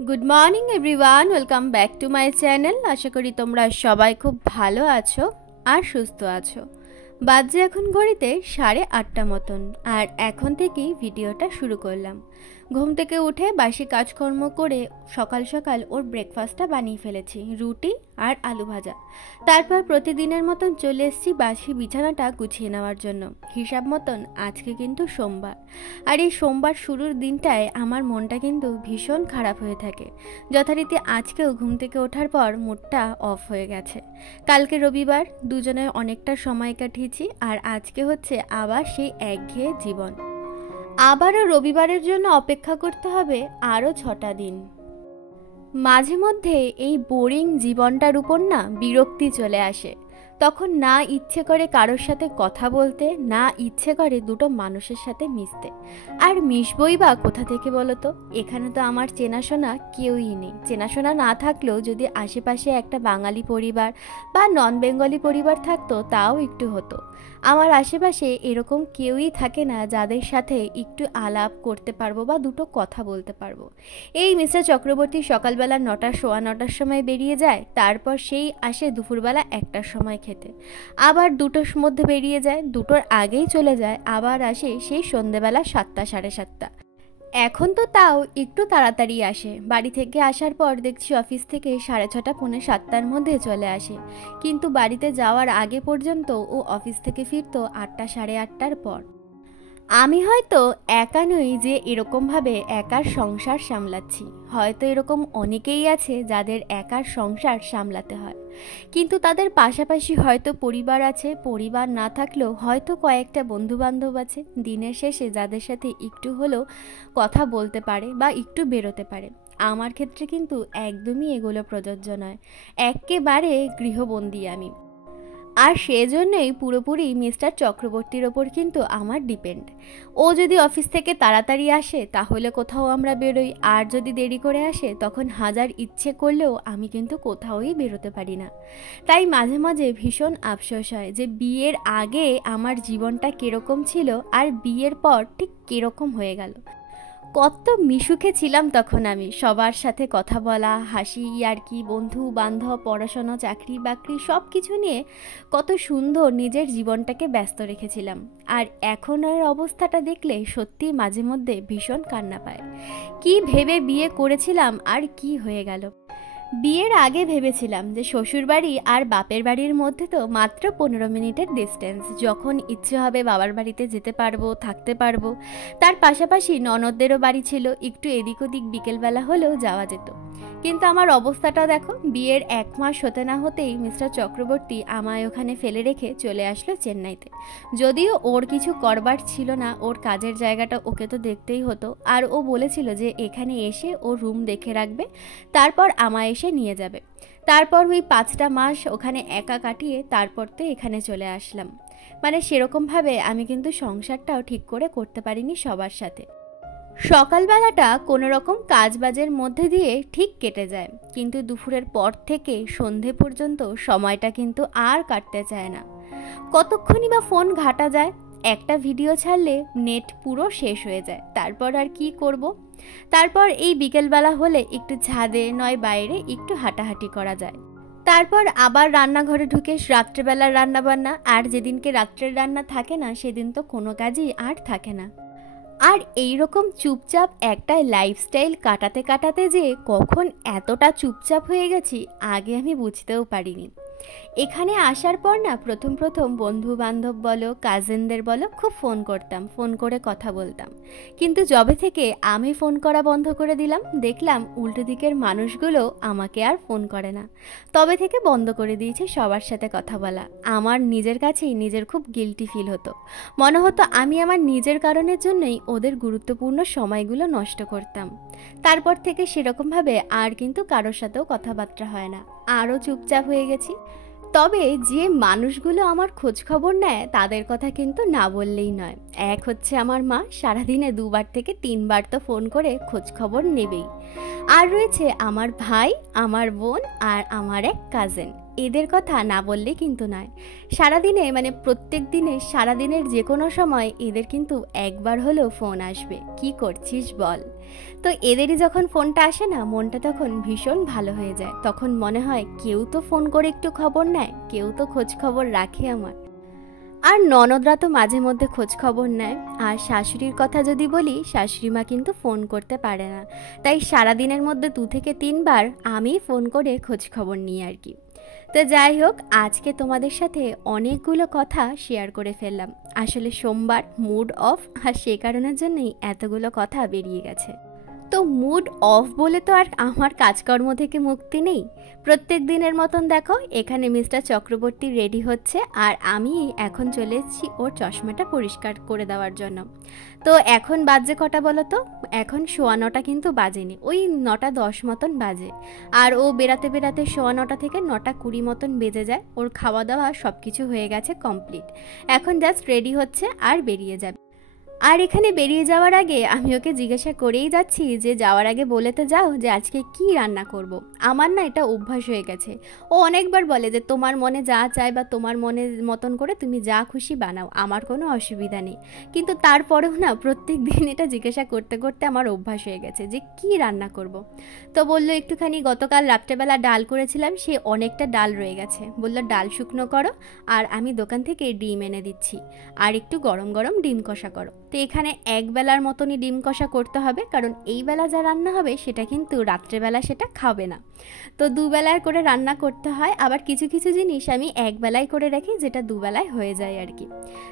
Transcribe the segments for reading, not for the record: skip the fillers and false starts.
Good morning everyone, welcome back to my channel. আশা করি তোমরা সবাই খুব ভালো আছো আর সুস্থ আছো। বাজে এখন ঘড়িতে 8:30 মতন, আর এখন থেকেই ভিডিওটা শুরু করলাম। ঘুম থেকে উঠে বাসি কাজকর্ম করে সকাল সকাল ওর ব্রেকফাস্টটা বানিয়ে ফেলেছি, রুটি আর আলু ভাজা। তারপর প্রতিদিনের মতন চলে এসেছি বাসি বিছানাটা গুছিয়ে নেওয়ার জন্য। হিসাব মতন আজকে কিন্তু সোমবার, আর এই সোমবার শুরুর দিনটায় আমার মনটা কিন্তু ভীষণ খারাপ হয়ে থাকে। যথারীতি আজকেও ঘুম থেকে ওঠার পর মুডটা অফ হয়ে গেছে। কালকে রবিবার, দুজনে অনেকটা সময় কাটিয়েছি, আর আজকে হচ্ছে আবার সেই একঘেয়ে জীবন। আবারও রবিবারের জন্য অপেক্ষা করতে হবে আরও 6টা দিন। মাঝে মধ্যে এই বোরিং জীবনটার উপর না বিরক্তি চলে আসে। তখন না ইচ্ছে করে কারোর সাথে কথা বলতে, না ইচ্ছে করে দুটো মানুষের সাথে মিশতে। আর মিশবই বা কোথা থেকে বলো তো? এখানে তো আমার চেনাশোনা কেউই নেই। চেনাশোনা না থাকলেও যদি আশেপাশে একটা বাঙালি পরিবার বা নন বেঙ্গলি পরিবার থাকতো তাও একটু হতো। আমার আশেপাশে এরকম কেউই থাকে না যাদের সাথে একটু আলাপ করতে পারবো বা দুটো কথা বলতে পারবো। এই মিস্টার চক্রবর্তী সকালবেলা 9টা, সোয়া 9টার সময় বেরিয়ে যায়, তারপর সেই আসে দুপুরবেলা 1টার সময় খেতে। আবার 2টোর মধ্যে বেরিয়ে যায়, 2টোর আগেই চলে যায়, আবার আসে সেই সন্ধেবেলা 7টা, সাড়ে 7টা। এখন তো তাও একটু তাড়াতাড়ি আসে। বাড়ি থেকে আসার পর দেখছি অফিস থেকে 6:30, পৌনে 7টার মধ্যে চলে আসে, কিন্তু বাড়িতে যাওয়ার আগে পর্যন্ত ও অফিস থেকে ফিরতো 8টা, সাড়ে 8টার পর। আমি হয়তো একা নই যে এরকমভাবে একার সংসার সামলাচ্ছি। হয়তো এরকম অনেকেই আছে যাদের একার সংসার সামলাতে হয়, কিন্তু তাদের পাশাপাশি হয়তো পরিবার আছে। পরিবার না থাকলেও হয়তো কয়েকটা বন্ধুবান্ধব আছে দিনের শেষে, যাদের সাথে একটু হলেও কথা বলতে পারে বা একটু বেরোতে পারে। আমার ক্ষেত্রে কিন্তু একদমই এগুলো প্রযোজ্য নয়। একেবারে গৃহবন্দী আমি, আর সেজন্যই পুরোপুরি মিস্টার চক্রবর্তীর ওপর কিন্তু আমার ডিপেন্ড। ও যদি অফিস থেকে তাড়াতাড়ি আসে তাহলে কোথাও আমরা বেরোই, আর যদি দেরি করে আসে তখন হাজার ইচ্ছে করলেও আমি কিন্তু কোথাওই বেরোতে পারি না। তাই মাঝে মাঝে ভীষণ আফসোস হয় যে বিয়ের আগে আমার জীবনটা কীরকম ছিল আর বিয়ের পর ঠিক কীরকম হয়ে গেল। কত মিশুকে ছিলাম তখন আমি। সবার সাথে কথা বলা, হাসি ইয়ার্কি, বন্ধু বান্ধব, পড়াশোনা, চাকরি বাকরি সব কিছু নিয়ে কত সুন্দর নিজের জীবনটাকে ব্যস্ত রেখেছিলাম। আর এখনের অবস্থাটা দেখলে সত্যি মাঝে মধ্যে ভীষণ কান্না পায়। কি ভেবে বিয়ে করেছিলাম আর কি হয়ে গেল। বিয়ের আগে ভেবেছিলাম যে শ্বশুরবাড়ি আর বাপের বাড়ির মধ্যে তো মাত্র 15 মিনিটের ডিস্টেন্স, যখন ইচ্ছে হবে বাবার বাড়িতে যেতে পারবো, থাকতে পারবো। তার পাশাপাশি ননদদেরও বাড়ি ছিল, একটু এদিক ওদিক বিকেলবেলা হলেও যাওয়া যেত। কিন্তু আমার অবস্থাটা দেখো, বিয়ের 1 মাস হতে না হতেই মিস্টার চক্রবর্তী আমায় ওখানে ফেলে রেখে চলে আসলো চেন্নাইতে। যদিও ওর কিছু করবার ছিল না, ওর কাজের জায়গাটা ওকে তো দেখতেই হতো, আর ও বলেছিল যে এখানে এসে ও রুম দেখে রাখবে, তারপর আমায় এসে নিয়ে যাবে। তারপর ওই 5টা মাস ওখানে একা কাটিয়ে তারপর তো এখানে চলে আসলাম। মানে সেরকমভাবে আমি কিন্তু সংসারটাও ঠিক করে করতে পারিনি সবার সাথে। সকালবেলাটা কোনো রকম কাজবাজের মধ্যে দিয়ে ঠিক কেটে যায়, কিন্তু দুপুরের পর থেকে সন্ধে পর্যন্ত সময়টা কিন্তু আর কাটতে চায় না। কতক্ষণই বা ফোন ঘাটা যায়, একটা ভিডিও ছাড়লে নেট পুরো শেষ হয়ে যায়। তারপর আর কি করব? তারপর এই বিকেলবেলা হলে একটু ছাদে নয় বাইরে একটু হাঁটাহাঁটি করা যায়। তারপর আবার রান্নাঘরে ঢুকে রাত্রেবেলার রান্নাবান্না, আর যেদিনকে রাত্রের রান্না থাকে না সেদিন তো কোনো কাজই আর থাকে না। আর এই রকম চুপচাপ একটা লাইফস্টাইল কাটাতে কাটাতে যে কখন এতটা চুপচাপ হয়ে গেছি আগে আমি বুঝতেও পারিনি। এখানে আসার পর না প্রথম প্রথম বন্ধু বান্ধব বলো, কাজিনদের বলো, খুব ফোন করতাম, ফোন করে কথা বলতাম। কিন্তু যবে থেকে আমি ফোন করা বন্ধ করে দিলাম, দেখলাম উল্টো দিকের মানুষগুলো আমাকে আর ফোন করে না। তবে থেকে বন্ধ করে দিয়েছে সবার সাথে কথা বলা। আমার নিজের কাছেই নিজের খুব গিল্টি ফিল হতো। মনে হতো আমি আমার নিজের কারণের জন্যই ওদের গুরুত্বপূর্ণ সময়গুলো নষ্ট করতাম। তারপর থেকে সেরকমভাবে আর কিন্তু কারোর সাথেও কথাবার্তা হয় না, আরও চুপচাপ হয়ে গেছি। তবে যে মানুষগুলো আমার খোঁজ খবর নেয় তাদের কথা কিন্তু না বললেই নয়। এক হচ্ছে আমার মা, সারাদিনে 2বার থেকে 3বার তো ফোন করে খোঁজ খবর নেবেই। আর রয়েছে আমার ভাই, আমার বোন আর আমার এক কাজিন। এদের কথা না বললে কিন্তু নয়। সারাদিনে মানে প্রত্যেক দিনে সারাদিনের যে কোনো সময় এদের কিন্তু একবার হলেও ফোন আসবে, কি করছিস বল। তো এদেরই যখন ফোনটা আসে না, মনটা তখন ভীষণ ভালো হয়ে যায়। তখন মনে হয় কেউ তো ফোন করে একটু খবর নেয়, কেউ তো খোঁজ খবর রাখে আমার। আর ননদরা তো মাঝে মধ্যে খোঁজ খবর নেয়। আর শাশুড়ির কথা যদি বলি, শাশুড়ি মা কিন্তু ফোন করতে পারে না, তাই সারাদিনের মধ্যে 2 থেকে 3 বার আমি ফোন করে খোঁজ খবর নিই আর কি। তো যাই হোক, আজকে তোমাদের সাথে অনেকগুলো কথা শেয়ার করে ফেললাম। আসলে সোমবার, মুড অফ, আর সে কারণের জন্যই এতগুলো কথা বেরিয়ে গেছে। তো মুড অফ বলে তো আর আমার কাজকর্ম থেকে মুক্তি নেই। প্রত্যেক দিনের মতন দেখো এখানে মিস্টার চক্রবর্তী রেডি হচ্ছে, আর আমি এখন চলে এসেছি ওর চশমাটা পরিষ্কার করে দেওয়ার জন্য। তো এখন বাজে কটা বলো তো? এখন 9:15 কিন্তু বাজেনি, ওই 9:10 মতন বাজে। আর ও বেরাতে বেরাতে 9:15 থেকে 9:20 মতন বেজে যায়। ওর খাওয়া দাওয়া সব কিছু হয়ে গেছে কমপ্লিট। এখন জাস্ট রেডি হচ্ছে আর বেরিয়ে যাবে। আর এখানে বেরিয়ে যাওয়ার আগে আমি ওকে জিজ্ঞাসা করেই যাচ্ছি যে যাওয়ার আগে বলে তো যাও যে আজকে কি রান্না করব। আমার না এটা অভ্যাস হয়ে গেছে। ও অনেকবার বলে যে তোমার মনে যা চায় বা তোমার মনের মতন করে তুমি যা খুশি বানাও, আমার কোনো অসুবিধা নেই। কিন্তু তারপরেও না প্রত্যেক দিন এটা জিজ্ঞাসা করতে করতে আমার অভ্যাস হয়ে গেছে যে কি রান্না করব। তো বললো একটুখানি গতকাল রাত্রেবেলা ডাল করেছিলাম, সে অনেকটা ডাল রয়ে গেছে। বললো ডাল শুকনো করো, আর আমি দোকান থেকে ডিম এনে দিচ্ছি, আর একটু গরম গরম ডিম কষা করো। তো এখানে একবেলার মতনই ডিম কষা করতে হবে, কারণ এই বেলা যা রান্না হবে সেটা কিন্তু রাত্রেবেলা সেটা খাবে না। তো দুবেলায় করে রান্না করতে হয়। আবার কিছু কিছু জিনিস আমি একবেলায় করে রাখি, যেটা দুবেলায় হয়ে যায় আর কি।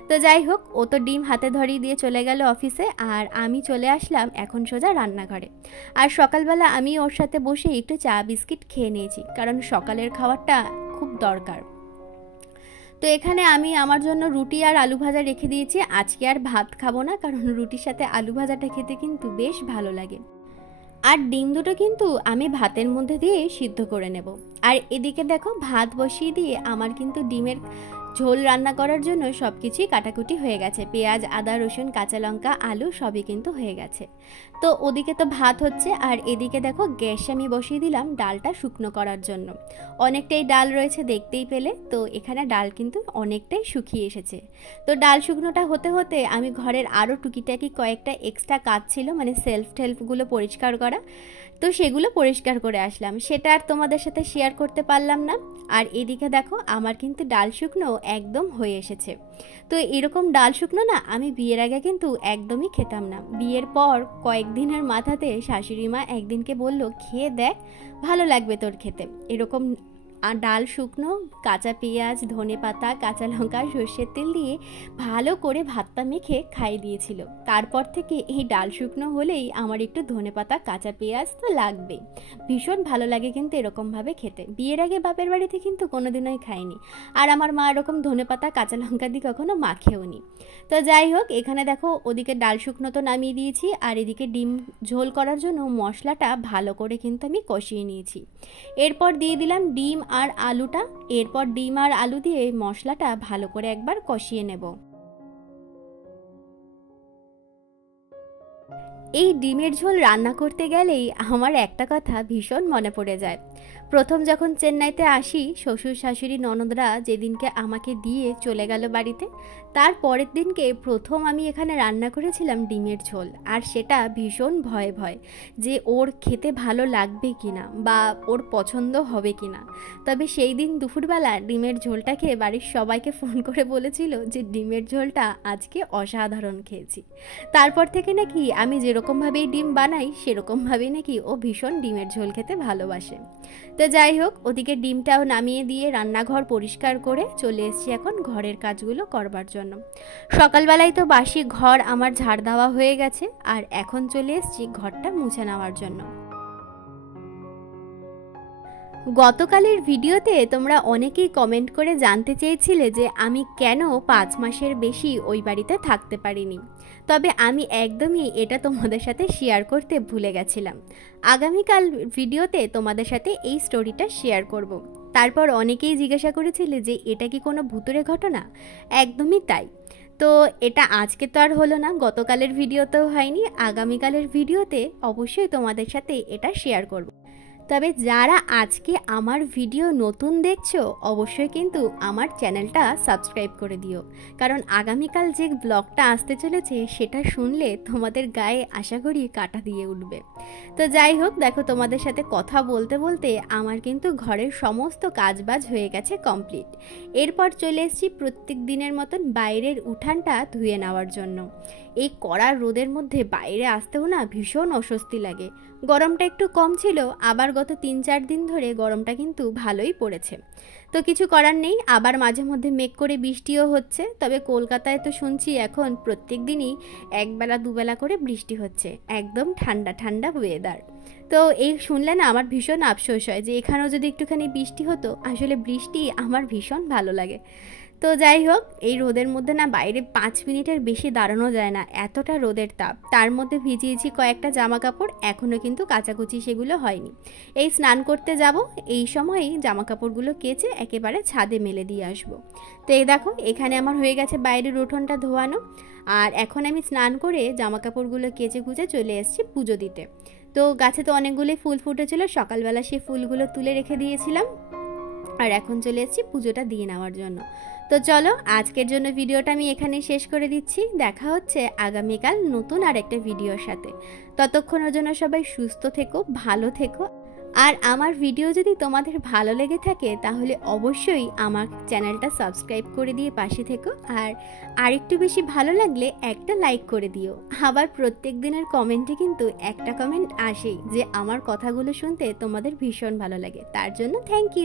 তো যাই হোক, ও তো ডিম হাতে ধরিয়ে দিয়ে চলে গেল অফিসে, আর আমি চলে আসলাম এখন সোজা রান্নাঘরে। আর সকালবেলা আমি ওর সাথে বসে একটু চা বিস্কিট খেয়ে নিয়েছি, কারণ সকালের খাবারটা খুব দরকার। তো এখানে আমি আমার জন্য রুটি আর আলু ভাজা রেখে দিয়েছি। আজকে আর ভাত খাবো না, কারণ রুটির সাথে আলু ভাজাটা খেতে কিন্তু বেশ ভালো লাগে। আর ডিম দুটো কিন্তু আমি ভাতের মধ্যে দিয়ে সিদ্ধ করে নেব। আর এদিকে দেখো ভাত বসিয়ে দিয়ে আমার কিন্তু ডিমের ঝোল রান্না করার জন্য সব কিছুই কাটাকুটি হয়ে গেছে। পেঁয়াজ, আদা, রসুন, কাঁচা লঙ্কা, আলু সবই কিন্তু হয়ে গেছে। তো ওদিকে তো ভাত হচ্ছে, আর এদিকে দেখো গ্যাসে আমি বসিয়ে দিলাম ডালটা শুকনো করার জন্য। অনেকটাই ডাল রয়েছে দেখতেই পেলে। তো এখানে ডাল কিন্তু অনেকটাই শুকিয়ে এসেছে। তো ডাল শুকনোটা হতে হতে আমি ঘরের আরও টুকিটাকি কয়েকটা এক্সট্রা কাজ ছিল, মানে সেলফ টেলফগুলো পরিষ্কার করা, তো সেগুলো পরিষ্কার করে আসলাম। সেটা আর তোমাদের সাথে শেয়ার করতে পারলাম না। আর এদিকে দেখো আমার কিন্তু ডাল শুকনো একদম হয়ে এসেছে। তো এরকম ডাল শুকনো না আমি বিয়ের আগে কিন্তু একদমই খেতাম না। বিয়ের পর কয়েকদিনের মাথাতে শাশুড়ি মা একদিনকে বলল, খেয়ে দেখ, ভালো লাগবে তোর খেতে। এরকম ডাল শুকনো, কাঁচা পেঁয়াজ, ধনে পাতা, কাঁচা লঙ্কা, সর্ষের তেল দিয়ে ভালো করে ভাতটা মেখে খাইয়ে দিয়েছিল। তারপর থেকে এই ডাল শুকনো হলেই আমার একটু ধনে পাতা, কাঁচা পেঁয়াজ তো লাগবেই। ভীষণ ভালো লাগে কিন্তু এরকমভাবে খেতে। বিয়ের আগে বাপের বাড়িতে কিন্তু কোনোদিনই খাইনি, আর আমার মা এরকম ধনে পাতা, কাঁচা লঙ্কা দিয়ে কখনো মাখেও নি। তো যাই হোক, এখানে দেখো ওদিকে ডাল শুকনো তো নামিয়ে দিয়েছি, আর এদিকে ডিম ঝোল করার জন্য মশলাটা ভালো করে কিন্তু আমি কষিয়ে নিয়েছি। এরপর দিয়ে দিলাম ডিম আর আলুটা। এরপর ডিম আর আলু দিয়ে মশলাটা ভালো করে একবার কষিয়ে নেব। এই ডিমের ঝোল রান্না করতে গেলেই আমার একটা কথা ভীষণ মনে পড়ে যায়। প্রথম যখন চেন্নাইতে আসি, শ্বশুর শাশুড়ি ননদরা যেদিনকে আমাকে দিয়ে চলে গেল বাড়িতে, তার পরের দিনকে প্রথম আমি এখানে রান্না করেছিলাম ডিমের ঝোল। আর সেটা ভীষণ ভয় ভয় যে ওর খেতে ভালো লাগবে কিনা বা ওর পছন্দ হবে কিনা। তবে সেই দিন দুপুরবেলা ডিমের ঝোলটা খেয়ে বাড়ির সবাইকে ফোন করে বলেছিল যে ডিমের ঝোলটা আজকে অসাধারণ খেয়েছি। তারপর থেকে নাকি আমি যেরকমভাবেই ডিম বানাই সেরকমভাবেই নাকি ও ভীষণ ডিমের ঝোল খেতে ভালোবাসে। তো যাই হোক, ওদিকে ডিমটাও নামিয়ে দিয়ে রান্নাঘর পরিষ্কার করে চলে এসেছি এখন ঘরের কাজগুলো করবার জন্য। সকালবেলায় তো বাসি ঘর আমার ঝাড় দেওয়া হয়ে গেছে, আর এখন চলে এসেছি ঘরটা মুছে নেওয়ার জন্য। গতকালের ভিডিওতে তোমরা অনেকেই কমেন্ট করে জানতে চেয়েছিলে যে আমি কেন 5 মাসের বেশি ওই বাড়িতে থাকতে পারিনি। তবে আমি একদমই এটা তোমাদের সাথে শেয়ার করতে ভুলে গেছিলাম। আগামীকাল ভিডিওতে তোমাদের সাথে এই স্টোরিটা শেয়ার করব। তারপর অনেকেই জিজ্ঞাসা করেছিলে যে এটা কি কোনো ভুতুড়ে ঘটনা? একদমই তাই। তো এটা আজকে তো আর হলো না, গতকালের ভিডিওতেও হয়নি, আগামীকালের ভিডিওতে অবশ্যই তোমাদের সাথে এটা শেয়ার করব। তবে যারা আজকে আমার ভিডিও নতুন দেখছো অবশ্যই কিন্তু আমার চ্যানেলটা সাবস্ক্রাইব করে দিও, কারণ আগামীকাল যে ব্লগটা আসতে চলেছে সেটা শুনলে তোমাদের গায়ে আশা করি কাঁটা দিয়ে উঠবে। তো যাই হোক, দেখো তোমাদের সাথে কথা বলতে বলতে আমার কিন্তু ঘরের সমস্ত কাজবাজ হয়ে গেছে কমপ্লিট। এরপর চলে এসেছি প্রত্যেক দিনের মতন বাইরের উঠানটা ধুয়ে নেওয়ার জন্য। এই কড়া রোদের মধ্যে বাইরে আসতেও না ভীষণ অস্বস্তি লাগে। গরমটা একটু কম ছিল, আবার গত 3-4 দিন ধরে গরমটা কিন্তু ভালোই পড়েছে। তো কিছু করার নেই, আবার মাঝে মধ্যে মেঘ করে বৃষ্টিও হচ্ছে। তবে কলকাতায় তো শুনছি এখন প্রত্যেক দিনই একবেলা দুবেলা করে বৃষ্টি হচ্ছে, একদম ঠান্ডা ঠান্ডা ওয়েদার। তো এই শুনলে না আমার ভীষণ আফসোস হয় যে এখানেও যদি একটুখানি বৃষ্টি হতো। আসলে বৃষ্টি আমার ভীষণ ভালো লাগে। তো যাই হোক, এই রোদের মধ্যে না বাইরে 5 মিনিটের বেশি দাঁড়ানো যায় না, এতটা রোদের তাপ। তার মধ্যে ভিজিয়েছি কয়েকটা জামা কাপড়, এখনও কিন্তু কাচাকুচি সেগুলো হয়নি। এই স্নান করতে যাব, এই সময়ই জামা কাপড়গুলো কেচে একেবারে ছাদে মেলে দিয়ে আসবো। তো এই দেখো এখানে আমার হয়ে গেছে বাইরের উঠোনটা ধোয়ানো। আর এখন আমি স্নান করে জামা কাপড়গুলো কেচে কুচে চলে এসেছি পুজো দিতে। তো গাছে তো অনেকগুলোই ফুল ফুটেছিল, সকালবেলা সেই ফুলগুলো তুলে রেখে দিয়েছিলাম। আর এখন চলে এসেছি পুজোটা দিয়ে নেওয়ার জন্য। তো চলো আজকের জন্য ভিডিওটা আমি এখানেই শেষ করে দিচ্ছি। দেখা হচ্ছে আগামীকাল নতুন আর একটা ভিডিওর সাথে। ততক্ষণের জন্য সবাই সুস্থ থেকো, ভালো থেকো। আর আমার ভিডিও যদি তোমাদের ভালো লেগে থাকে তাহলে অবশ্যই আমার চ্যানেলটা সাবস্ক্রাইব করে দিয়ে পাশে থেকো। আর আরেকটু বেশি ভালো লাগলে একটা লাইক করে দিও। আবার প্রত্যেক দিনের কমেন্টে কিন্তু একটা কমেন্ট আসেই যে আমার কথাগুলো শুনতে তোমাদের ভীষণ ভালো লাগে, তার জন্য থ্যাংক ইউ।